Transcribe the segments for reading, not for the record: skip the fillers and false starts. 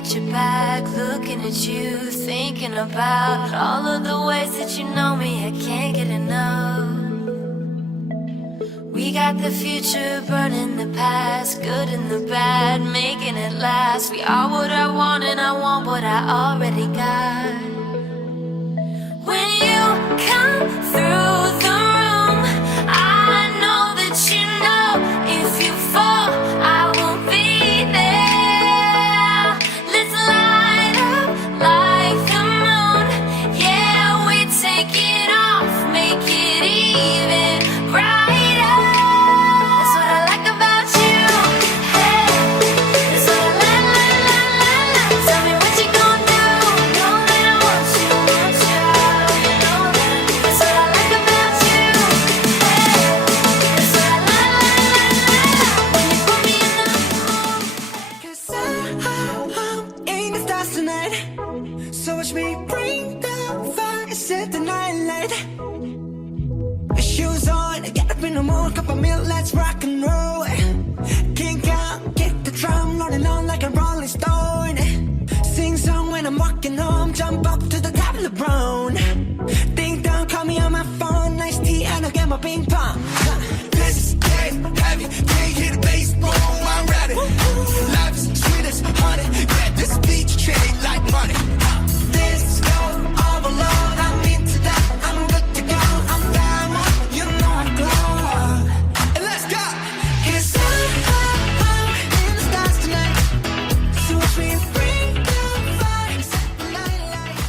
got your back, looking at you, thinking about all of the ways that you know me, I can't get enough. We got the future burning the past, good and the bad, making it last. We are what I want and I want what I already got. When you come through the room, I know that you know if you fall, I will be there. Let's light up like the moon. Yeah, we take it off, make it even brighter. That's what I like about you. Hey, that's what I like. Tell me what you gonna do. Know that I want you, you know that. That's what I like about you. Hey, that's what I like. When you put me in the mood. 'Cause I'm in the stars tonight. So watch me bring the fire, set the night light. Shoes on, get up in the mood, cup of milk, let's rock and roll. Kink out, kick the drum, rolling on like a rolling stone. Sing song when I'm walking home, jump up to the top of the brown. Ding dong, call me on my phone, nice tea, and I'll get my ping pong. This is dead heavy, can't hear the bass, boom, I'm ready. Life is sweet as honey, yeah, this beat change like money. This go overload, I'm into that, I'm good to go, I'm down, you know I glow. And let's go! 'Cause I'm in the stars tonight. So watch me bring the fire, set the night light.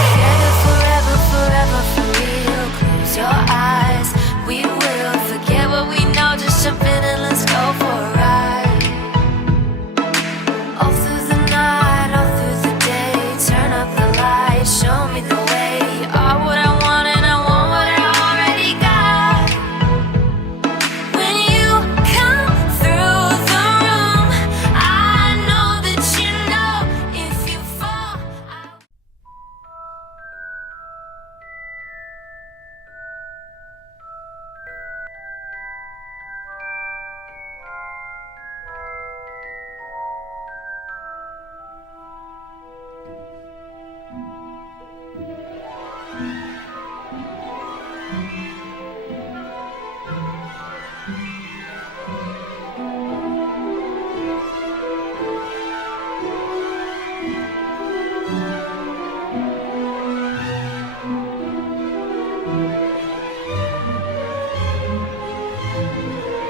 Together forever, forever for real. Close your eyes, we will forget what we know. Just jump in and let's go for a ride. All through the night, all through the day, turn up the light, show me the way. You are what I want and I want what I already got. When you come through the room, I know that you know if you fall,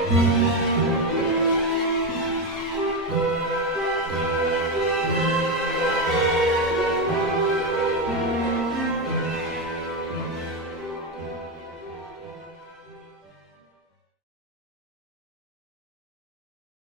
Thank